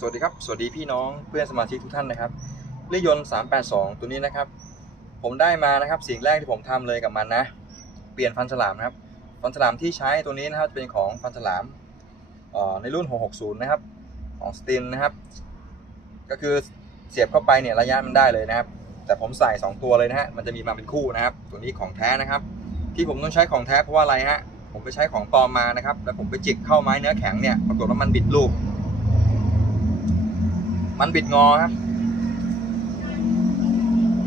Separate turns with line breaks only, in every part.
สวัสดีครับ สวัสดีพี่น้องเพื่อนสมาชิกทุกท่านนะครับเรือยนต์ 382 ตัวนี้นะครับ ผมได้มานะครับสิ่งแรกที่ผมทำเลยกับมันนะ เปลี่ยนฟันฉลามนะครับ ฟันฉลามที่ใช้ตัวนี้นะครับเป็นของฟันฉลามในรุ่น 660 นะครับ ของสตินนะครับ ก็คือเสียบเข้าไปเนี่ยระยะมันได้เลยนะครับ แต่ผมใส่ 2 ตัวเลยนะฮะ มันจะมีมาเป็นคู่นะครับ ตัวนี้ของแท้นะครับ ที่ผมต้องใช้ของแท้เพราะว่าอะไรฮะ ผมไปใช้ของปลอมมานะครับ แล้วผมไปจิกเข้าไม้เนื้อแข็งเนี่ย ปรากฏว่ามันบิดลูก มันบิดงอครับ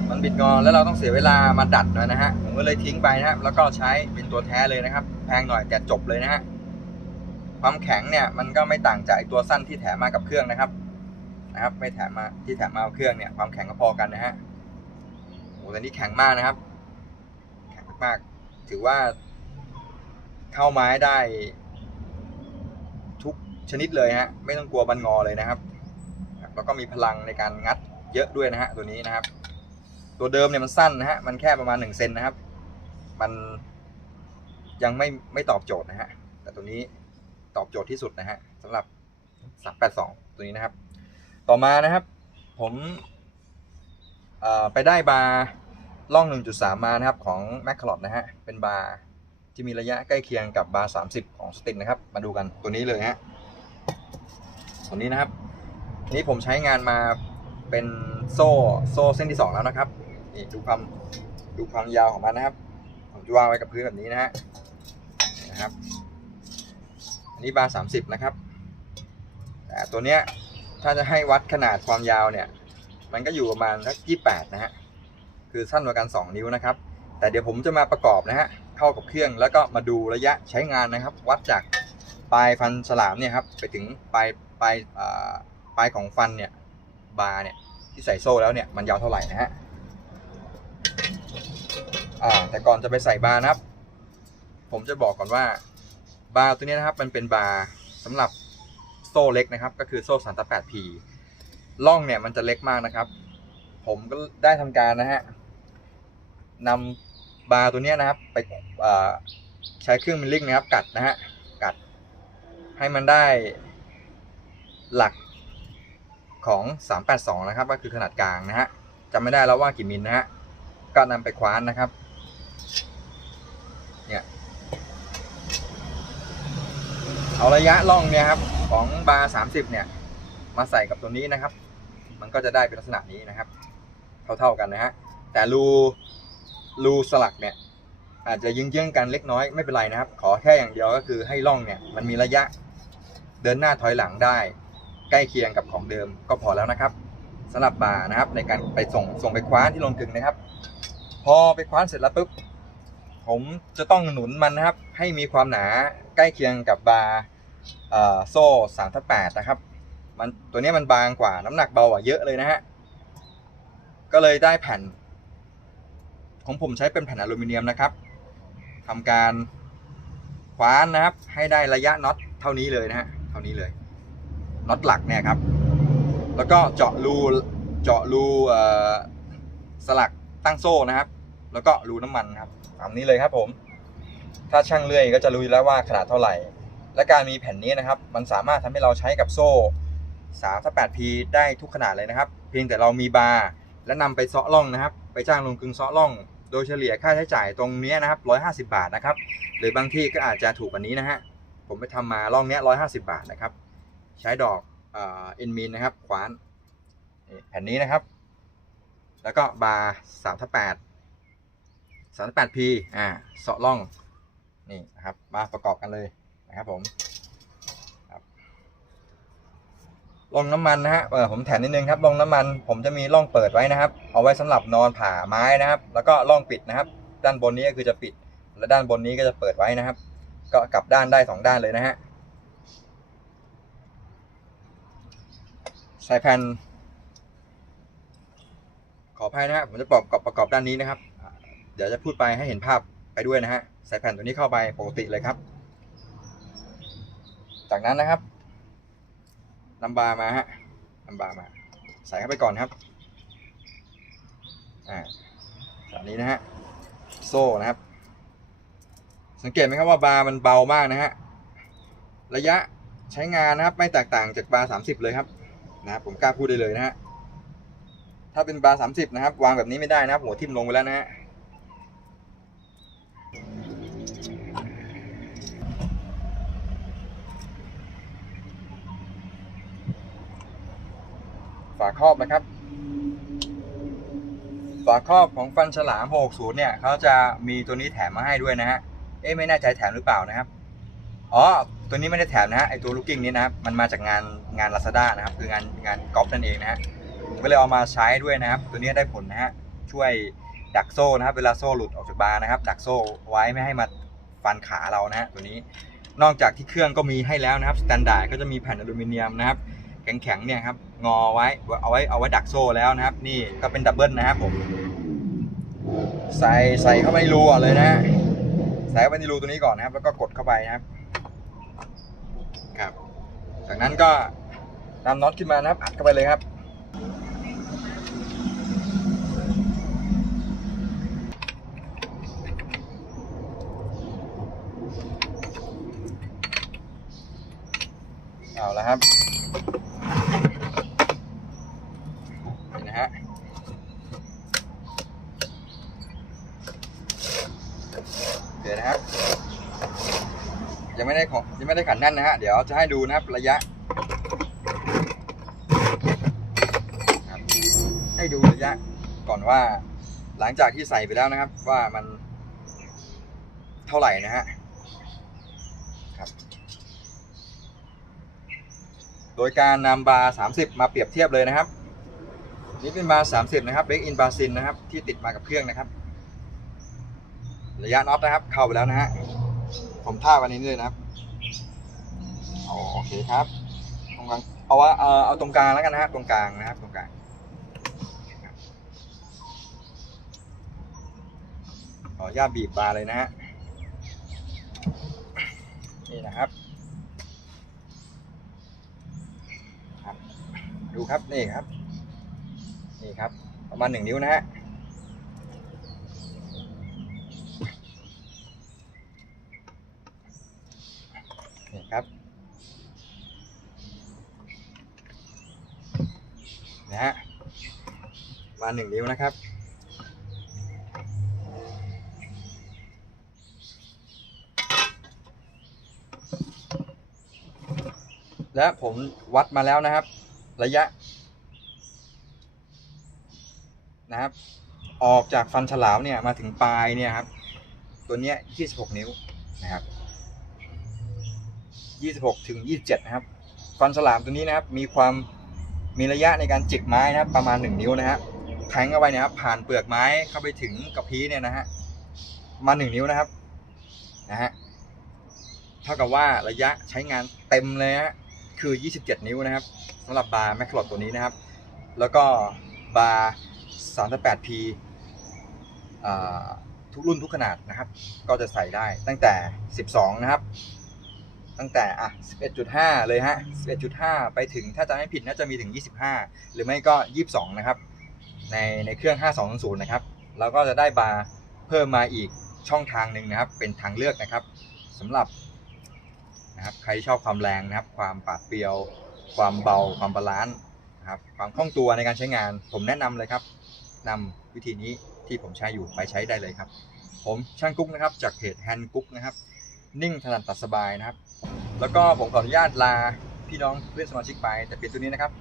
มันบิดงอแล้วเราต้องเสียเวลามาดัดหน่อยนะฮะผมก็เลยทิ้งไปนะครับ แล้วก็ใช้เป็นตัวแท้เลยนะครับ แพงหน่อยแต่จบเลยนะฮะความแข็งเนี่ยมันก็ไม่ต่างจากตัวสั้นที่แถมมากับเครื่องนะครับนะครับ ไม่แถมมาที่แถมมาเครื่องเนี่ยความแข็งก็พอกันนะฮะโอ้แต่นี่แข็งมากนะครับ แข็งมากถือว่าเข้าไม้ได้ทุกชนิดเลยฮะไม่ต้องกลัวบันงอเลยนะครับ แล้วก็มีพลังในการงัดเยอะด้วยนะฮะตัวนี้นะครับ ตัวเดิมเนี่ยมันสั้นนะฮะมันแค่ประมาณ1เซนนะครับ มันยังไม่ไม่ตอบโจทย์นะฮะแต่ตัวนี้ตอบโจทย์ที่สุดนะฮะสำหรับ 382 ตัวนี้นะครับ ต่อมานะครับ ผมไปได้บาร์ล่อง 1.3 มานะครับของ m c c l o t นะฮะเป็นบาร์ที่มีระยะใกล้เคียงกับบาร์ 30 ของสตินนะครับ มาดูกันตัวนี้เลยฮะตัวนี้นะครับ นี่ผมใช้งานมาเป็นโซ่โซ่เส้นที่2แล้วนะครับนี่ดูความดูความยาวของมันนะครับ ผมจะวางไว้กับพื้นแบบนี้นะฮะนะครับ อันนี้บาร์30นะครับแต่ตัวเนี้ยถ้าจะให้วัดขนาดความยาวเนี่ย มันก็อยู่ประมาณสัก28นะฮะคือสั้นกว่ากัน2นิ้วนะครับ แต่เดี๋ยวผมจะมาประกอบนะฮะเข้ากับเครื่องแล้วก็มาดูระยะใช้งานนะครับ วัดจากปลายฟันฉลามเนี่ยครับไปถึงปลายปลายอ่า ลายของฟันเนี่ยบาร์เนี่ยที่ใส่โซ่แล้วเนี่ยมันยาวเท่าไหร่นะฮะอ่าแต่ก่อนจะไปใส่บาร์นะครับผมจะบอกก่อนว่าบาร์ตัวนี้นะครับมันเป็นบาร์สำหรับโซ่เล็กนะครับ ก็คือโซ่สันต 8P ล่องเนี่ยมันจะเล็กมากนะครับ ผมก็ได้ทำการนะฮะนำบาร์ตัวนี้นะครับไปใช้เครื่องมิลลิ่งนะครับ กัดนะฮะกัดให้มันได้หลัก ของ 382 นะครับ ก็คือขนาดกลางนะฮะจำไม่ได้แล้วว่ากี่มิลนะฮะก็นำไปคว้านนะครับเนี่ยเอาระยะล่องเนี่ยครับของบาร์ 30 เนี่ย มาใส่กับตัวนี้นะครับ มันก็จะได้เป็นลักษณะนี้นะครับ เท่าๆกันนะฮะแต่รูรูสลักเนี่ยอาจจะยิงเยื่องกันเล็กน้อยไม่เป็นไรนะครับ ขอแค่อย่างเดียวก็คือให้ล่องเนี่ยมันมีระยะเดินหน้าถอยหลังได้ ใกล้เคียงกับของเดิมก็พอแล้วนะครับสำหรับบาร์นะครับในการไปส่งส่งไปคว้านที่โรงกึงนะครับ พอไปคว้านเสร็จแล้วปุ๊บผมจะต้องหนุนมันนะครับ ให้มีความหนาใกล้เคียงกับบาร์โซ่สามทับแปดนะครับ มันตัวนี้มันบางกว่าน้ำหนักเบากว่าเยอะเลยนะฮะก็เลยได้แผ่น ของผมใช้เป็นแผ่นอลูมิเนียมนะครับทำการคว้านนะครับ ให้ได้ระยะน็อตเท่านี้เลยนะฮะเท่านี้เลย น็อตหลักเนี่ยครับ แล้วก็เจาะรูเจาะรูสลักตั้งโซ่นะครับ แล้วก็รูน้ำมันครับตามนี้เลยครับผม ถ้าช่างเลื่อยก็จะรู้อยู่แล้วว่าขนาดเท่าไหร่ และการมีแผ่นนี้นะครับ มันสามารถทำให้เราใช้กับโซ่3 8 P ได้ทุกขนาดเลยนะครับ เพียงแต่เรามีบาร์และนำไปเซาะล่องนะครับ ไปจ้างลงกึงเซาะล่อง โดยเฉลี่ยค่าใช้จ่ายตรงเนี้ยนะครับ150 บาทนะครับ หรือบางที่ก็อาจจะถูกกว่านี้นะฮะผมไปทำมาล่องเนี้ย150 บาทนะครับ ใช้ดอกเอ็นมีนนะครับ ขวานแผ่นนี้นะครับ แล้วก็บาร์สามทับแปดสามทับแปดพีอ่าเสาะล่องนี่นะครับมาประกอบกันเลยนะครับผมครับล่องน้ำมันนะฮะเออผมแถมนิดนึงครับล่องน้ำมัน ผมจะมีร่องเปิดไว้นะครับ เอาไว้สำหรับนอนผ่าไม้นะครับ แล้วก็ร่องปิดนะครับ ด้านบนนี้ก็คือจะปิด และด้านบนนี้ก็จะเปิดไว้นะครับ ก็กลับด้านได้สองด้านเลยนะฮะ สายแผ่นขออภัยนะฮะผมจะประกอบประกอบด้านนี้นะครับ เดี๋ยวจะพูดไปให้เห็นภาพไปด้วยนะฮะใสายแผ่นตัวนี้เข้าไปปกติเลยครับ จากนั้นนะครับนำบาร์มาฮะนำบาร์มา ใส่เข้าไปก่อนครับอ่าจากนี้นะฮะโซ่นะครับ สังเกตไหมครับว่าบาร์มันเบามากนะฮะระยะใช้งานนะครับไม่แตกต่างจากบาร์30 เลยครับ นะครับผมกล้าพูดได้เลยนะฮะถ้าเป็นบาร์สามสิบนะครับ วางแบบนี้ไม่ได้นะครับหัวทิ่มลงไปแล้วนะฮะฝาครอบนะครับ ฝาครอบของฟันฉลาม 660 เนี่ยเขาจะมีตัวนี้แถมมาให้ด้วยนะฮะ เอ๊ะไม่แน่ใจแถมหรือเปล่านะครับ อ๋อ ตัวนี้ไม่ได้แถมนะฮะไอตัวลูกกิ้งนี้นะครับมันมาจากงานงาน Lazada นะครับ คืองานงานกอล์ฟนั่นเองนะฮะผมก็เลยเอามาใช้ด้วยนะครับ ตัวนี้ได้ผลนะฮะช่วยดักโซ่นะครับ เวลาโซ่หลุดออกจากบาร์นะครับ ดักโซ่ไว้ไม่ให้มาฟันขาเรานะฮะตัวนี้นอกจากที่เครื่องก็มีให้แล้วนะครับสแตนดาร์ดก็จะมีแผ่นอลูมิเนียมนะครับแข็งๆเนี่ยครับงอไว้เอาไว้เอาไว้ดักโซ่แล้วนะครับ นี่ก็เป็นดับเบิลนะครับผมใส่ใส่เข้าไปในรูก่อนเลยนะฮะใส่เข้าไปในรูตัวนี้ก่อนนะครับ แล้วก็กดเข้าไปนะครับ จากนั้นก็นำน็อตขึ้นมานะครับ อัดเข้าไปเลยครับ เอาละครับนี่นะฮะเดี๋ยวนะครับ ยังไม่ได้ของยังไม่ได้ขันแน่นนะฮะ เดี๋ยวจะให้ดูนะครับระยะ ให้ดูระยะก่อนว่าหลังจากที่ใส่ไปแล้วนะครับ ว่ามันเท่าไหร่นะฮะครับโดยการนำบาร์30 มาเปรียบเทียบเลยนะครับ นี่เป็นบาร์30 นะครับเบรกอินบาซินนะครับ ที่ติดมากับเครื่องนะครับ ระยะน็อตนะครับเข้าไปแล้วนะฮะ ผมท่าวันนี้เลยนะครับโอเคครับ ตรงกลางเอาว่าเอาเอาตรงกลางแล้วกันนะฮะตรงกลางนะครับ ตรงกลางขออนุญาตบีบบาร์เลยนะฮะนี่นะครับครับ ดูครับนี่ครับ นี่ครับ ประมาณหนึ่งนิ้วนะฮะ นี่ครับนะฮะมาหนึ่งนิ้วนะครับ และผมวัดมาแล้วนะครับ ระยะ นะครับ ออกจากฟันฉลามเนี่ยมาถึงปลายเนี่ยครับ ตัวเนี้ย26 นิ้วนะครับ 26 ถึง 27 นะครับ ฟันฉลามตัวนี้นะครับ มีความมีระยะในการจิกไม้นะครับประมาณ 1 นิ้วนะฮะแทงเข้าไปนะครับ ผ่านเปลือกไม้เข้าไปถึงกระพี้เนี่ยนะฮะมา1นิ้วนะครับนะฮะเท่ากับว่าระยะใช้งานเต็มเลยฮะคือ 27 นิ้วนะครับสำหรับบาร์แมคคลอดตัวนี้นะครับ แล้วก็บาร์ 38P ทุกรุ่นทุกขนาดนะครับ ก็จะใส่ได้ตั้งแต่ 12 นะครับ ตั้งแต่อะ 11.5 เลยฮะ 11.5 ไปถึงถ้าจำไม่ผิดน่าจะมีถึง 25 หรือไม่ก็ 22 นะครับ ในในเครื่อง 5200 นะครับแล้วก็จะได้บาร์เพิ่มมาอีกช่องทางหนึ่งนะครับ เป็นทางเลือกนะครับสำหรับนะครับใครชอบความแรงนะครับ ความปาดเปรียว ความเบา ความบาลานซ์นะครับความคล่องตัวในการใช้งาน ผมแนะนำเลยครับนำวิธีนี้ที่ผมใช้อยู่ไปใช้ได้เลยครับ ผมช่างกุ๊กนะครับ จากเพจแฮนกุ๊กนะครับ นิ่งถนัดตัดสบายนะครับ แล้วก็ผมขออนุญาตลาพี่น้องเพื่อนสมาชิกไป แต่เปลี่ยนตัวนี้นะครับ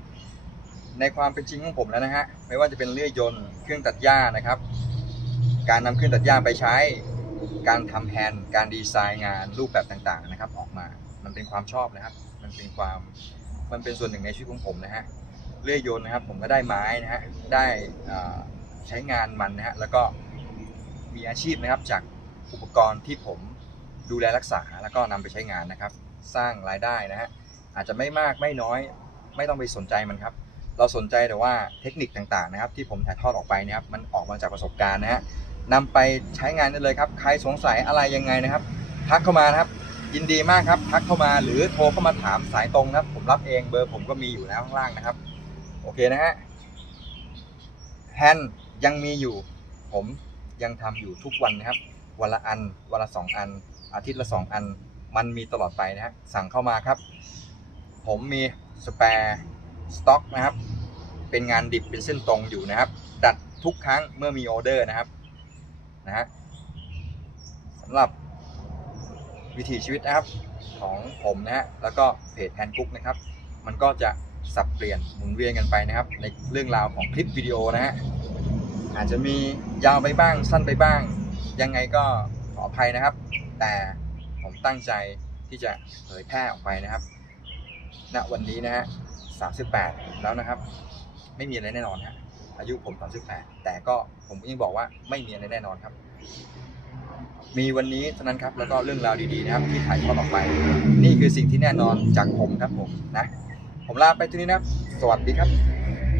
ในความเป็นจริงของผมแล้วนะฮะไม่ว่าจะเป็นเลื่อยยนต์เครื่องตัดหญ้านะครับ การนำเครื่องตัดหญ้าไปใช้ การทำแฮนด์การดีไซน์งานรูปแบบต่างๆนะครับ ออกมามันเป็นความชอบนะครับ มันเป็นความมันเป็นส่วนหนึ่งในชีวิตของผมนะฮะเลื่อยยนต์นะครับ ผมก็ได้ไม้นะฮะได้ใช้งานมันนะฮะแล้วก็มีอาชีพนะครับจากอุปกรณ์ที่ผม ดูแลรักษาแล้วก็นำไปใช้งานนะครับ สร้างรายได้นะฮะอาจจะไม่มากไม่น้อย ไม่ต้องไปสนใจมันครับ เราสนใจแต่ว่าเทคนิคต่างๆนะครับ ที่ผมถ่ายทอดออกไปนะครับมันออกมาจากประสบการณ์นะฮะนำไปใช้งานได้เลยครับใครสงสัยอะไรยังไงนะครับ ทักเข้ามานะครับ ยินดีมากครับ ทักเข้ามาหรือโทรเข้ามาถามสายตรงนะครับ ผมรับเองเบอร์ผมก็มีอยู่แล้วข้างล่างนะครับ โอเคนะฮะแฮนด์ยังมีอยู่ ผมยังทำอยู่ทุกวันนะครับวันละอันวันละสองอัน อาทิตย์ละสองอัน มันมีตลอดไปนะฮะสั่งเข้ามาครับ ผมมีสแปร์สต็อกนะครับ เป็นงานดิบเป็นเส้นตรงอยู่นะครับ ดัดทุกครั้งเมื่อมีออเดอร์นะครับนะฮะสำหรับวิถีชีวิตนะครับของผมนะฮะแล้วก็เพจแพนกุ๊กนะครับ มันก็จะสับเปลี่ยนหมุนเวียนกันไปนะครับ ในเรื่องราวของคลิปวิดีโอนะฮะอาจจะมียาวไปบ้างสั้นไปบ้าง ยังไงก็ขออภัยนะครับ แต่ผมตั้งใจที่จะเผยแพร่ออกไปนะครับ ณ วันนี้นะฮะ 38 แล้วนะครับ ไม่มีอะไรแน่นอนฮะ อายุผม 38 แต่ก็ผมก็ยังบอกว่าไม่มีอะไรแน่นอนครับ มีวันนี้เท่านั้นครับ แล้วก็เรื่องราวดีๆนะครับ ที่ถ่ายทอดออกไป นี่คือสิ่งที่แน่นอนจากผมครับผมนะ ผมลาไปที่นี้นะครับ สวัสดีครับ